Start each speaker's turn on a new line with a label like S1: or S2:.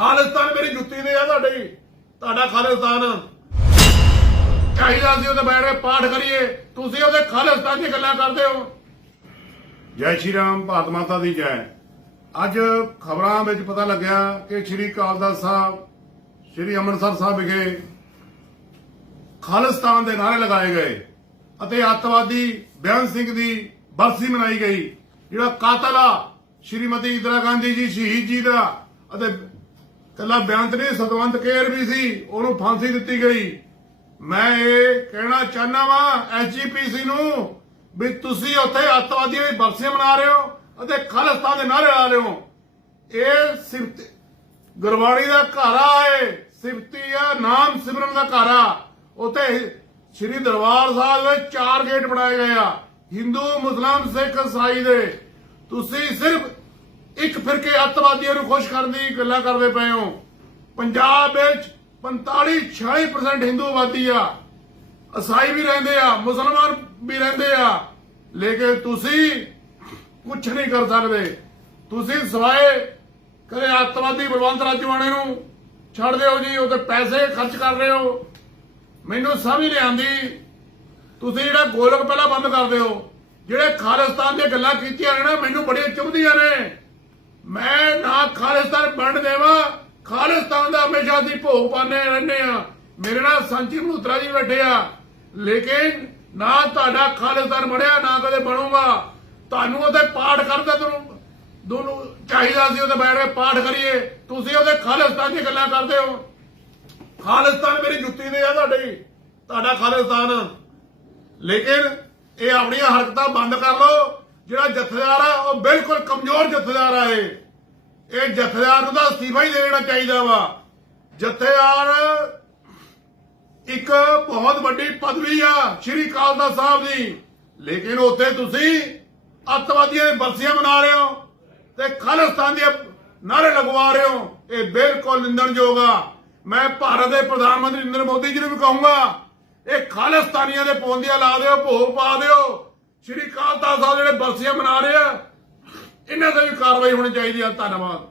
S1: ਖਾਲਿਸਤਾਨ ਮੇਰੀ ਜੁੱਤੀ ਦੇ ਆ ਤੁਹਾਡੀ ਤੁਹਾਡਾ ਖਾਲਿਸਤਾਨ। ਚਾਹੀਦਾ ਸੀ ਉਹਦੇ ਬੈਠ ਪਾਠ ਕਰੀਏ। ਤੁਸੀਂ ਉਹਦੇ ਖਾਲਿਸਤਾਨ ਦੀ ਗੱਲਾਂ ਕਰਦੇ ਹੋ। ਜੈ ਸ਼੍ਰੀ ਰਾਮ, ਭਾਰਤ ਮਾਤਾ ਦੀ ਜੈ। ਅੱਜ ਖਬਰਾਂ ਵਿੱਚ ਪਤਾ ਲੱਗਿਆ ਕਿ ਸ਼੍ਰੀ ਅਕਾਲ ਸਾਹਿਬ, ਸ਼੍ਰੀ ਅੰਮ੍ਰਿਤਸਰ ਸਾਹਿਬ ਵਿਖੇ ਖਾਲਿਸਤਾਨ ਦੇ ਨਾਰੇ ਲਗਾਏ ਗਏ ਅਤੇ ਅੱਤਵਾਦੀ ਬਿਆਨ ਸਿੰਘ ਦੀ ਬਰਸੀ ਮਨਾਈ ਗਈ, ਜਿਹੜਾ ਕਾਤਲ ਆ ਸ਼੍ਰੀਮਤੀ ਇੰਦਰਾ ਗਾਂਧੀ ਜੀ ਸ਼ਹੀਦ ਜੀ ਦਾ ਅਤੇ ਕੱਲਾ ਬਿਆਨ ਨਹੀਂ, ਸਤਵੰਤ ਕੇਰ ਵੀ ਸੀ, ਉਹਨੂੰ ਫਾਂਸੀ ਦਿੱਤੀ ਗਈ। ਮੈਂ ਇਹ ਕਹਿਣਾ ਚਾਹਨਾ ਵਾਂ ਐਸਜੀਪੀਸੀ ਨੂੰ, ਵੀ ਤੁਸੀਂ ਉੱਥੇ ਅੱਤਵਾਦੀਆਂ ਦੀ ਬਰਸੀਆਂ ਮਨਾ ਰਹੇ ਹੋ ਅਤੇ ਖਾਲਿਸਤਾਨ ਦੇ ਨਾਰੇ ਲਾ ਰਹੇ ਹੋ। ਇਹ ਸਿਫਤ ਗੁਰਬਾਣੀ ਦਾ ਘਾਰਾ ਆ ਸਿਫਤੀ ਆ, ਨਾਮ ਸਿਮਰਨ ਦਾ ਘਾਰਾ। ਆ ਉਥੇ ਸ੍ਰੀ ਦਰਬਾਰ ਸਾਹਿਬ ਵਿੱਚ ਚਾਰ ਗੇਟ ਬਣਾਏ ਗਏ ਆ, ਹਿੰਦੂ, ਮੁਸਲਮਾਨ, ਸਿੱਖ ਈਸਾਈ ਦੇ। ਤੁਸੀਂ ਸਿਰਫ ਇੱਕ ਫਿਰਕੇ ਅੱਤਵਾਦੀਆਂ ਨੂੰ ਖੁਸ਼ ਕਰਨ ਦੀ ਗੱਲਾਂ ਕਰਦੇ ਪਏ ਹੋ। ਪੰਜਾਬ ਵਿੱਚ 45 46% ਹਿੰਦੂ ਆਬਾਦੀ ਆ। ਈਸਾਈ ਵੀ ਰਹਿੰਦੇ ਆ, ਮੁਸਲਮਾਨ ਵੀ ਰਹਿੰਦੇ ਆ। ਲੇਕਿਨ ਤੁਸੀਂ ਕੁਝ ਨਹੀਂ ਕਰ ਸਕਦੇ। ਤੁਸੀਂ ਸਵਾਏ ਕਰੇ ਅੱਤਵਾਦੀ ਬਲਵੰਤ ਰਾਜਵਾਣੇ ਨੂੰ। ਛੱਡ ਦਿਓ ਜੀ ਉਹਦੇ ਪੈਸੇ ਖਰਚ ਕਰ ਰਹੇ ਹੋ। ਮੈਨੂੰ ਸਮਝ ਨਹੀਂ ਆਂਦੀ ਤੁਸੀਂ ਜਿਹੜਾ ਗੋਲਕ ਪਹਿਲਾਂ ਬੰਦ ਕਰ ਦਿਓ। ਜਿਹੜੇ ਖਾਲਿਸਤਾਨ ਦੀਆਂ ਗੱਲਾਂ ਕੀਤੀਆਂ ਨੇ ਨਾ, ਮੈਨੂੰ ਬੜੀਆਂ ਚੁਭਦੀਆਂ ਨੇ। ਮੈਂ ਨਾ ਖਾਲਿਸਤਾਨ ਵੰਡ ਦੇਵਾਂ। ਖਾਲਿਸਤਾਨ ਦਾ ਹਮੇਸ਼ਾ ਦੀ ਭੋਗ ਪਾਣੇ ਰਹਿੰਦੇ ਆ ਮੇਰੇ ਨਾਲ ਸੰਚੀ ਮਲੂਤਰਾ ਜੀ ਬੈਠੇ ਆ। ਲੇਕਿਨ ਨਾ ਤੁਹਾਡਾ ਖਾਲਿਸਤਾਨ ਬਣਿਆ ਨਾ ਕਦੇ ਬਣੂਗਾ। ਤੁਹਾਨੂੰ ਉਹਦੇ ਪਾਠ ਕਰਦਾ ਤੁਹਾਨੂੰ ਦੋਨੋਂ ਚਾਹੀਦਾ ਸੀ ਉਹਦੇ ਬੈਠ ਕੇ ਪਾਠ ਕਰੀਏ। ਤੁਸੀਂ ਉਹਦੇ ਖਾਲਿਸਤਾਨ ਦੀ ਗੱਲਾਂ ਕਰਦੇ ਹੋ। ਖਾਲਿਸਤਾਨ ਮੇਰੀ ਜੁੱਤੀ ਦੇ ਆ ਤੁਹਾਡੀ। ਤੁਹਾਡਾ ਖਾਲਿਸਤਾਨ। ਲੇਕਿਨ ਇਹ ਆਪਣੀਆਂ ਹਰਕਤਾਂ ਬੰਦ ਕਰ ਲਓ। ਜਿਹੜਾ ਜਥੇਦਾਰ ਆ, ਉਹ ਬਿਲਕੁਲ ਕਮਜ਼ੋਰ ਜਥੇਦਾਰ ਆ ਇਹ। ਇਹ ਜਥੇਦਾਰ ਨੂੰ ਤਾਂ ਅਸਤੀਫਾ ਹੀ ਦੇ ਦੇਣਾ ਚਾਹੀਦਾ ਵਾ। ਜਥੇਦਾਰ ਇੱਕ ਬਹੁਤ ਵੱਡੀ ਪਦਵੀ ਆ ਸ਼੍ਰੀ ਅਕਾਲ ਸਾਹਿਬ ਦੀ। ਲੇਕਿਨ ਉੱਥੇ ਤੁਸੀਂ ਅੱਤਵਾਦੀਆਂ ਦੀ ਬਰਸੀਆਂ ਮਨਾ ਰਹੇ ਹੋ ਤੇ ਖਾਲਿਸਤਾਨ ਦੇ ਨਾਰੇ ਲਗਵਾ ਰਹੇ ਹੋ। ਇਹ ਬਿਲਕੁਲ ਨਿੰਦਣਯੋਗ ਆ। ਮੈਂ ਭਾਰਤ ਦੇ ਪ੍ਰਧਾਨ ਮੰਤਰੀ ਨਰਿੰਦਰ ਮੋਦੀ ਜੀ ਨੂੰ ਵੀ ਕਹੂੰਗਾ, ਇਹ ਖਾਲਿਸਤਾਨੀਆਂ ਦੇ ਪੌਂਦੀਆਂ ਲਾ ਦਿਓ, ਭੋਗ ਪਾ ਦਿਓ। ਸ਼੍ਰੀ ਅਕਾਲ ਤਖਤ ਸਾਹਿਬ ਜਿਹੜੇ ਬਰਸੀਆਂ ਮਨਾ ਰਹੇ ਆ, ਇਹਨਾਂ ਤੇ ਵੀ ਕਾਰਵਾਈ ਹੋਣੀ ਚਾਹੀਦੀ ਆ, ਧੰਨਵਾਦ।